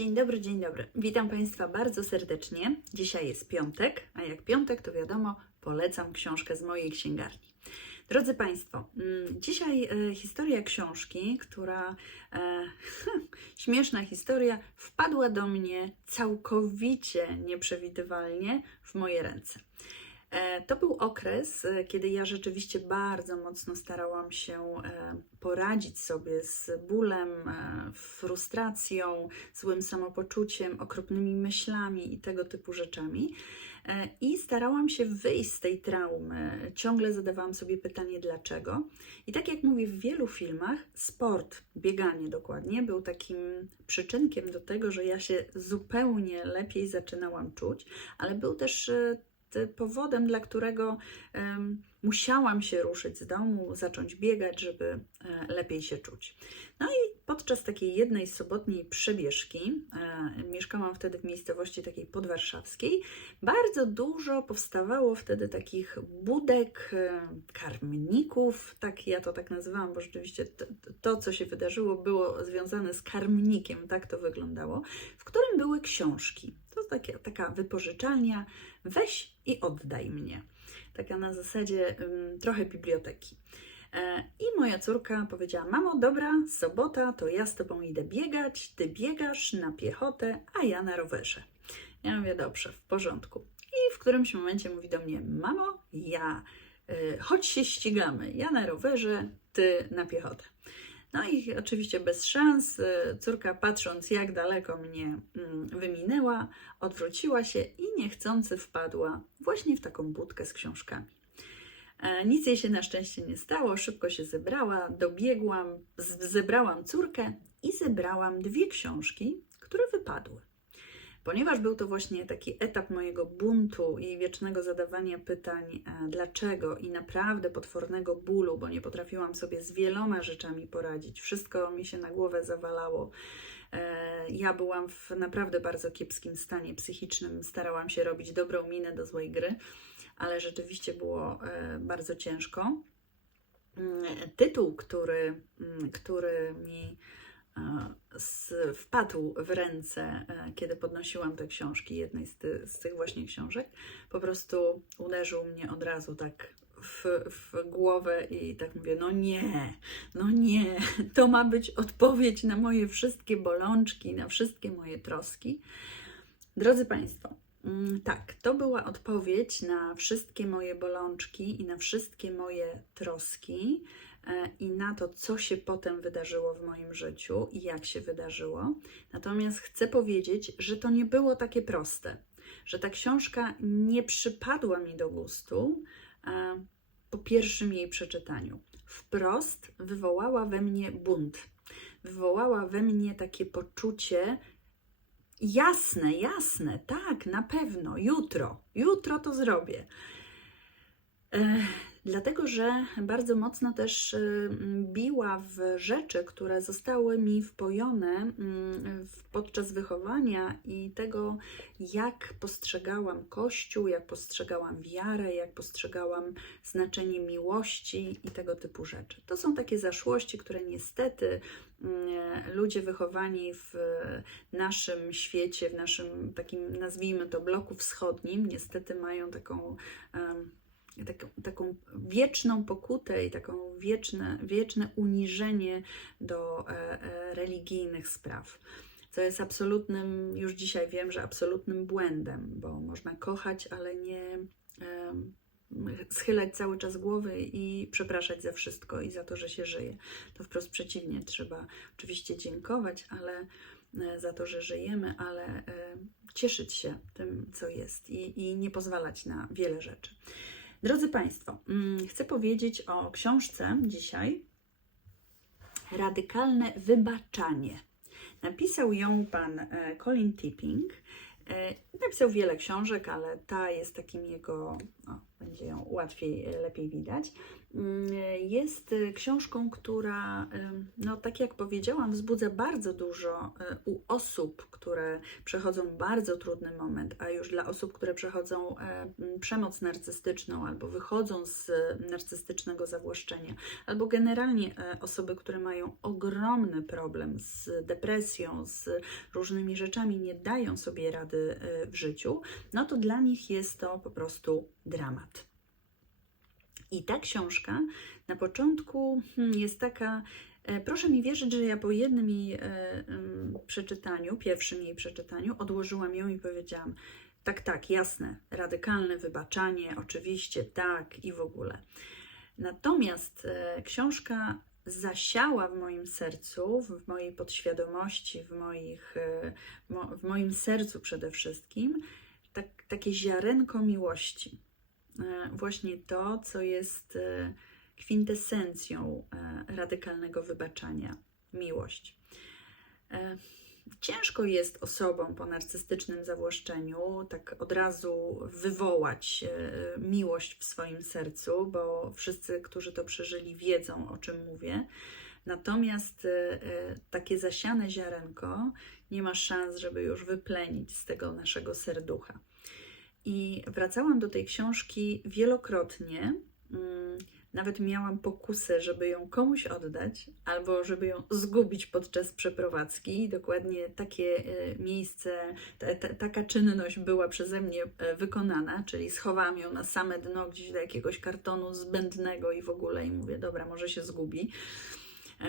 Dzień dobry, dzień dobry. Witam Państwa bardzo serdecznie. Dzisiaj jest piątek, a jak piątek, to wiadomo, polecam książkę z mojej księgarni. Drodzy Państwo, mm, dzisiaj e, historia książki, która, e, śmieszna historia, wpadła do mnie całkowicie nieprzewidywalnie w moje ręce. E, To był okres, e, kiedy ja rzeczywiście bardzo mocno starałam się e, poradzić sobie z bólem, frustracją, złym samopoczuciem, okropnymi myślami i tego typu rzeczami. I starałam się wyjść z tej traumy. Ciągle zadawałam sobie pytanie, dlaczego. I tak jak mówię w wielu filmach, sport, bieganie dokładnie, był takim przyczynkiem do tego, że ja się zupełnie lepiej zaczynałam czuć, ale był też powodem, dla którego musiałam się ruszyć z domu, zacząć biegać, żeby e, lepiej się czuć. No i podczas takiej jednej sobotniej przebieżki, e, mieszkałam wtedy w miejscowości takiej podwarszawskiej, bardzo dużo powstawało wtedy takich budek, e, karmników, tak ja to tak nazywałam, bo rzeczywiście to, to, co się wydarzyło, było związane z karmnikiem, tak to wyglądało, w którym były książki. Takie, taka wypożyczalnia, weź i oddaj mnie. Taka na zasadzie ym, trochę biblioteki. E, I moja córka powiedziała: Mamo, dobra, sobota, to ja z tobą idę biegać, ty biegasz na piechotę, a ja na rowerze. Ja mówię: Dobrze, w porządku. I w którymś momencie mówi do mnie: Mamo, ja, y, chodź się ścigamy, ja na rowerze, ty na piechotę. No i oczywiście bez szans, y, córka patrząc jak daleko mnie mm, wyminęła, odwróciła się i niechcący wpadła właśnie w taką budkę z książkami. E, Nic jej się na szczęście nie stało, szybko się zebrała, dobiegłam, zebrałam córkę i zebrałam dwie książki, które wypadły. Ponieważ był to właśnie taki etap mojego buntu i wiecznego zadawania pytań, e, dlaczego i naprawdę potwornego bólu, bo nie potrafiłam sobie z wieloma rzeczami poradzić, wszystko mi się na głowę zawalało. E, Ja byłam w naprawdę bardzo kiepskim stanie psychicznym, starałam się robić dobrą minę do złej gry, ale rzeczywiście było e, bardzo ciężko. Mm, Tytuł, który, mm, który mi wpadł w ręce, e, kiedy podnosiłam te książki, jednej z, ty, z tych właśnie książek, po prostu uderzył mnie od razu tak w, w głowę i tak mówię, no nie, no nie, to ma być odpowiedź na moje wszystkie bolączki, na wszystkie moje troski. Drodzy Państwo, mm, tak, to była odpowiedź na wszystkie moje bolączki i na wszystkie moje troski i na to, co się potem wydarzyło w moim życiu i jak się wydarzyło. Natomiast chcę powiedzieć, że to nie było takie proste, że ta książka nie przypadła mi do gustu e, po pierwszym jej przeczytaniu. Wprost wywołała we mnie bunt, wywołała we mnie takie poczucie, Jasne, jasne, tak, na pewno, jutro, jutro to zrobię. E, dlatego, że bardzo mocno też e, biła w rzeczy, które zostały mi wpojone mm, podczas wychowania i tego, jak postrzegałam Kościół, jak postrzegałam wiarę, jak postrzegałam znaczenie miłości i tego typu rzeczy. To są takie zaszłości, które niestety mm, ludzie wychowani w naszym świecie, w naszym takim, nazwijmy to, bloku wschodnim, niestety mają taką, taką, wieczną pokutę i taką wieczne, wieczne uniżenie do e, e, religijnych spraw. Co jest absolutnym, już dzisiaj wiem, że absolutnym błędem, bo można kochać, ale nie schylać cały czas głowy i przepraszać za wszystko i za to, że się żyje. To wprost przeciwnie, trzeba oczywiście dziękować, ale e, za to, że żyjemy, ale cieszyć się tym, co jest i, i nie pozwalać na wiele rzeczy. Drodzy Państwo, mm, chcę powiedzieć o książce dzisiaj Radykalne wybaczanie. Napisał ją pan e, Colin Tipping. E, Napisał wiele książek, ale ta jest takim jego, o, będzie ją łatwiej, e, lepiej widać. Mm, jest y, książką, która, no tak jak powiedziałam, wzbudza bardzo dużo y, u osób, które przechodzą bardzo trudny moment, a już dla osób, które przechodzą e, przemoc narcystyczną albo wychodzą z e, narcystycznego zawłaszczenia, albo generalnie e, osoby, które mają ogromny problem z depresją, z różnymi rzeczami, nie dają sobie rady w życiu, no to dla nich jest to po prostu dramat. I ta książka na początku hmm, jest taka. e, Proszę mi wierzyć, że ja po jednym jej e, przeczytaniu, pierwszym jej przeczytaniu, odłożyłam ją i powiedziałam: tak, tak, jasne, radykalne wybaczanie, oczywiście, tak i w ogóle. Natomiast e, książka zasiała w moim sercu, w mojej podświadomości, w, moich, mo, w moim sercu przede wszystkim, tak, takie ziarenko miłości. E, Właśnie to, co jest e, kwintesencją e, radykalnego wybaczania miłość. Ciężko jest osobom po narcystycznym zawłaszczeniu tak od razu wywołać miłość w swoim sercu, bo wszyscy, którzy to przeżyli, wiedzą o czym mówię. Natomiast takie zasiane ziarenko nie ma szans, żeby już wyplenić z tego naszego serducha. I wracałam do tej książki wielokrotnie. Mm, Nawet miałam pokusę, żeby ją komuś oddać, albo żeby ją zgubić podczas przeprowadzki. Dokładnie takie e, miejsce, ta, ta, taka czynność była przeze mnie e, wykonana, czyli schowałam ją na same dno gdzieś do jakiegoś kartonu zbędnego i w ogóle i mówię, dobra, może się zgubi. E,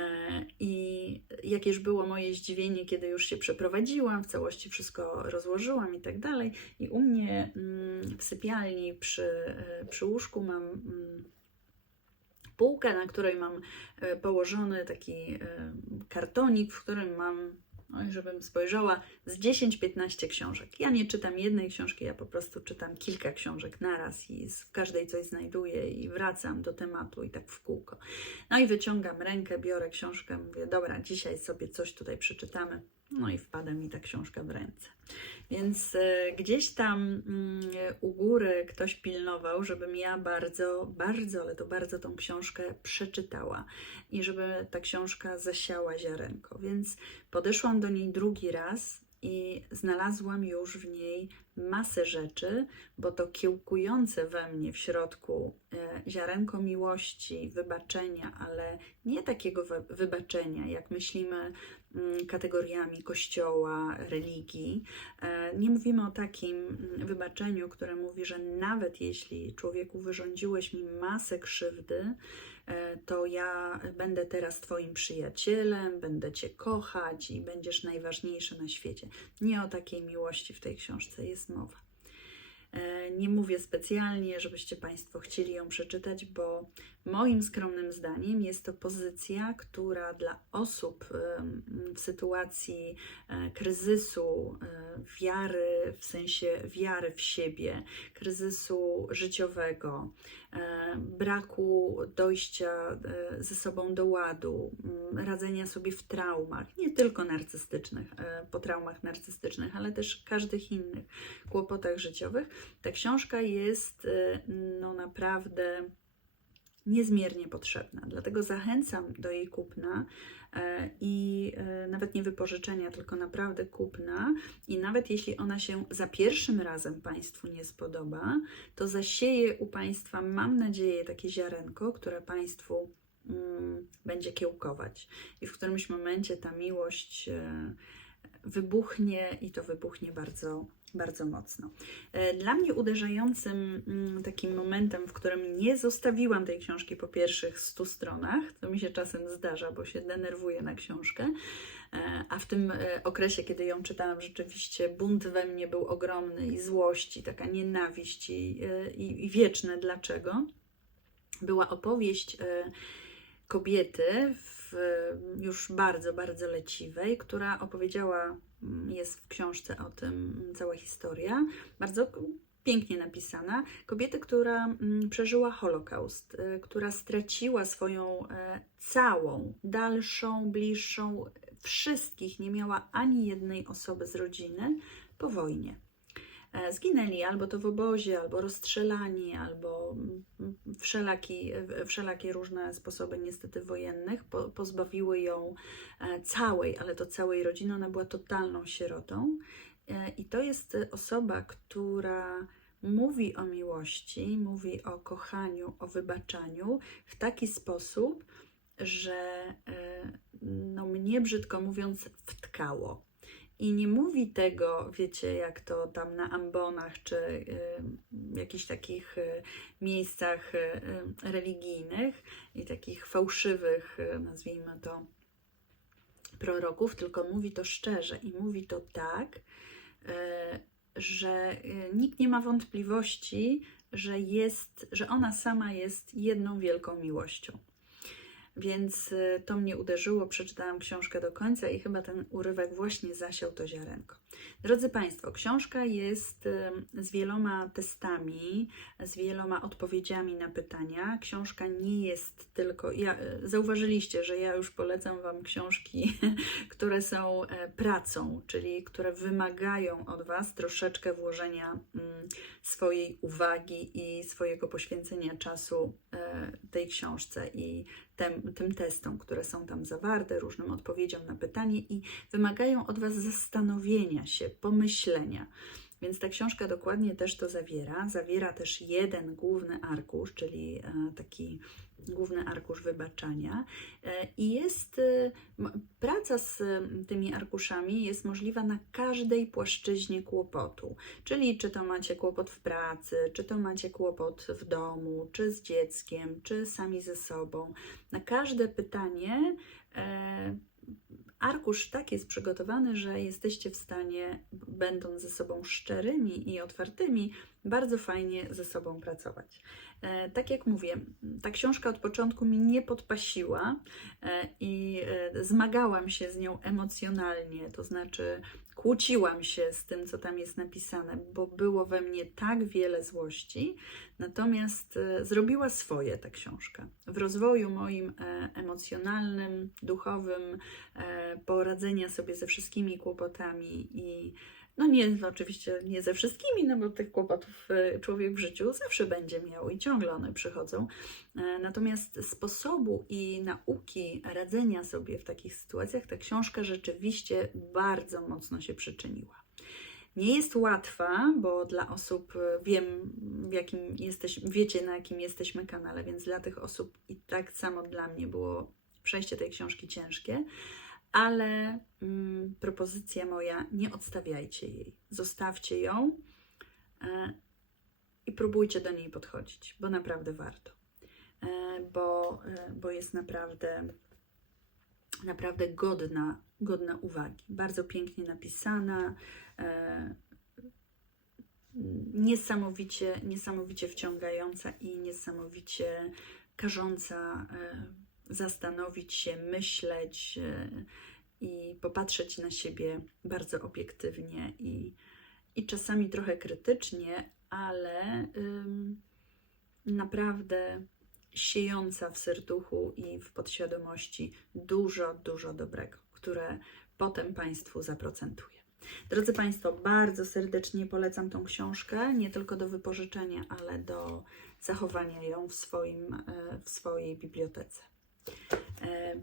I jakież było moje zdziwienie, kiedy już się przeprowadziłam, w całości wszystko rozłożyłam i tak dalej. I u mnie mm, w sypialni przy, e, przy łóżku mam mm, półkę, na której mam e, położony taki kartonik, w którym mam, oj, żebym spojrzała, z 10-15 książek. Ja nie czytam jednej książki, ja po prostu czytam kilka książek naraz i w każdej coś znajduję i wracam do tematu i tak w kółko. No i wyciągam rękę, biorę książkę, mówię, dobra, dzisiaj sobie coś tutaj przeczytamy. No i wpada mi ta książka w ręce. Więc e, gdzieś tam mm, u góry ktoś pilnował, żebym ja bardzo, bardzo, ale to bardzo tą książkę przeczytała i żeby ta książka zasiała ziarenko. Więc podeszłam do niej drugi raz i znalazłam już w niej masę rzeczy, bo to kiełkujące we mnie w środku e, ziarenko miłości, wybaczenia, ale nie takiego wy- wybaczenia, jak myślimy mm, kategoriami kościoła, religii. E, Nie mówimy o takim mm, wybaczeniu, które mówi, że nawet jeśli człowieku wyrządziłeś mi masę krzywdy, e, to ja będę teraz Twoim przyjacielem, będę Cię kochać i będziesz najważniejszy na świecie. Nie o takiej miłości w tej książce jest mowa. E, Nie mówię specjalnie, żebyście Państwo chcieli ją przeczytać, bo moim skromnym zdaniem jest to pozycja, która dla osób w sytuacji e, kryzysu wiary, w sensie wiary w siebie, kryzysu życiowego, e, braku dojścia e, ze sobą do ładu, radzenia sobie w traumach, nie tylko narcystycznych, e, po traumach narcystycznych, ale też każdych innych kłopotach życiowych. Ta książka jest no naprawdę niezmiernie potrzebna. Dlatego zachęcam do jej kupna e, i e, nawet nie wypożyczenia, tylko naprawdę kupna. I nawet jeśli ona się za pierwszym razem Państwu nie spodoba, to zasieje u Państwa, mam nadzieję, takie ziarenko, które Państwu mm, będzie kiełkować. I w którymś momencie ta miłość e, wybuchnie i to wybuchnie bardzo, bardzo mocno. E, Dla mnie uderzającym mm, takim momentem, w którym nie zostawiłam tej książki po pierwszych 100 stronach, to mi się czasem zdarza, bo się denerwuję na książkę, e, a w tym e, okresie, kiedy ją czytałam, rzeczywiście bunt we mnie był ogromny i złość, i taka nienawiść, i, i, i wieczne dlaczego. Była opowieść kobiety w, już bardzo, bardzo leciwej, która opowiedziała, mm, jest w książce o tym cała historia, bardzo pięknie napisana. Kobiety, która mm, przeżyła Holokaust, y, która straciła swoją e, całą, dalszą, bliższą, wszystkich, nie miała ani jednej osoby z rodziny po wojnie. E, zginęli albo to w obozie, albo rozstrzelani, albo wszelaki, wszelakie różne sposoby niestety wojennych po, pozbawiły ją e, całej, ale to całej rodziny. Ona była totalną sierotą. E, I to jest osoba, która mówi o miłości, mówi o kochaniu, o wybaczaniu w taki sposób, że no mnie brzydko mówiąc wtkało. I nie mówi tego, wiecie, jak to tam na ambonach czy y, jakichś takich y, miejscach y, religijnych i takich fałszywych, nazwijmy to, proroków, tylko mówi to szczerze i mówi to tak, że nikt nie ma wątpliwości, że jest, że ona sama jest jedną wielką miłością. Więc y, to mnie uderzyło, przeczytałam książkę do końca i chyba ten urywek właśnie zasiał to ziarenko. Drodzy Państwo, książka jest z wieloma testami, z wieloma odpowiedziami na pytania. Książka nie jest tylko. Ja, y, zauważyliście, że ja już polecam Wam książki, które są e, pracą, czyli które wymagają od Was troszeczkę włożenia mm, swojej uwagi i swojego poświęcenia czasu e, tej książce i tym testom, które są tam zawarte, różnym odpowiedziom na pytanie i wymagają od Was zastanowienia się, pomyślenia. Więc ta książka dokładnie też to zawiera. Zawiera też jeden główny arkusz, czyli e, taki główny arkusz wybaczania. E, I jest e, praca z tymi arkuszami jest możliwa na każdej płaszczyźnie kłopotu. Czyli czy to macie kłopot w pracy, czy to macie kłopot w domu, czy z dzieckiem, czy sami ze sobą. Na każde pytanie arkusz tak jest przygotowany, że jesteście w stanie, będąc ze sobą szczerymi i otwartymi, bardzo fajnie ze sobą pracować. E, tak jak mówię, ta książka od początku mi nie podpasiła e, i e, zmagałam się z nią emocjonalnie, to znaczy kłóciłam się z tym, co tam jest napisane, bo było we mnie tak wiele złości. Natomiast e, zrobiła swoje ta książka. W rozwoju moim e, emocjonalnym, duchowym, e, poradzenia sobie ze wszystkimi kłopotami i no nie, no oczywiście nie ze wszystkimi, no bo tych kłopotów człowiek w życiu zawsze będzie miał i ciągle one przychodzą. Natomiast sposobu i nauki radzenia sobie w takich sytuacjach ta książka rzeczywiście bardzo mocno się przyczyniła. Nie jest łatwa, bo dla osób e, wiem, w jakim jesteś, wiecie, na jakim jesteśmy kanale, więc dla tych osób i tak samo dla mnie było przejście tej książki ciężkie, ale mm, propozycja moja, nie odstawiajcie jej. Zostawcie ją e, i próbujcie do niej podchodzić, bo naprawdę warto. E, bo, bo jest naprawdę, naprawdę godna, godna uwagi. Bardzo pięknie napisana. E, niesamowicie, niesamowicie wciągająca i niesamowicie każąca e, zastanowić się, myśleć e, i popatrzeć na siebie bardzo obiektywnie i, i czasami trochę krytycznie, ale naprawdę siejąca w serduchu i w podświadomości dużo, dużo dobrego, które potem Państwu zaprocentuje. Drodzy Państwo, bardzo serdecznie polecam tą książkę, nie tylko do wypożyczenia, ale do zachowania ją w, swoim, e, w swojej bibliotece. E,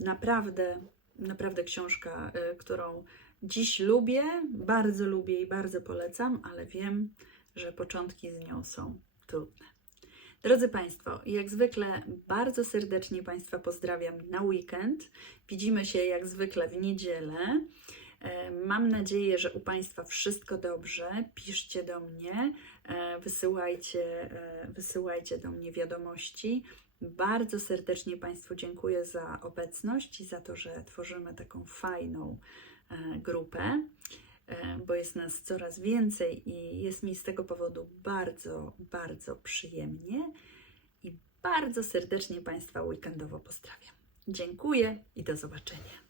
Naprawdę, naprawdę książka, e, którą dziś lubię, bardzo lubię i bardzo polecam, ale wiem, że początki z nią są trudne. Drodzy Państwo, jak zwykle bardzo serdecznie Państwa pozdrawiam na weekend. Widzimy się jak zwykle w niedzielę. E, Mam nadzieję, że u Państwa wszystko dobrze. Piszcie do mnie, e, wysyłajcie, e, wysyłajcie do mnie wiadomości. Bardzo serdecznie Państwu dziękuję za obecność i za to, że tworzymy taką fajną grupę, bo jest nas coraz więcej i jest mi z tego powodu bardzo, bardzo przyjemnie i bardzo serdecznie Państwa weekendowo pozdrawiam. Dziękuję i do zobaczenia.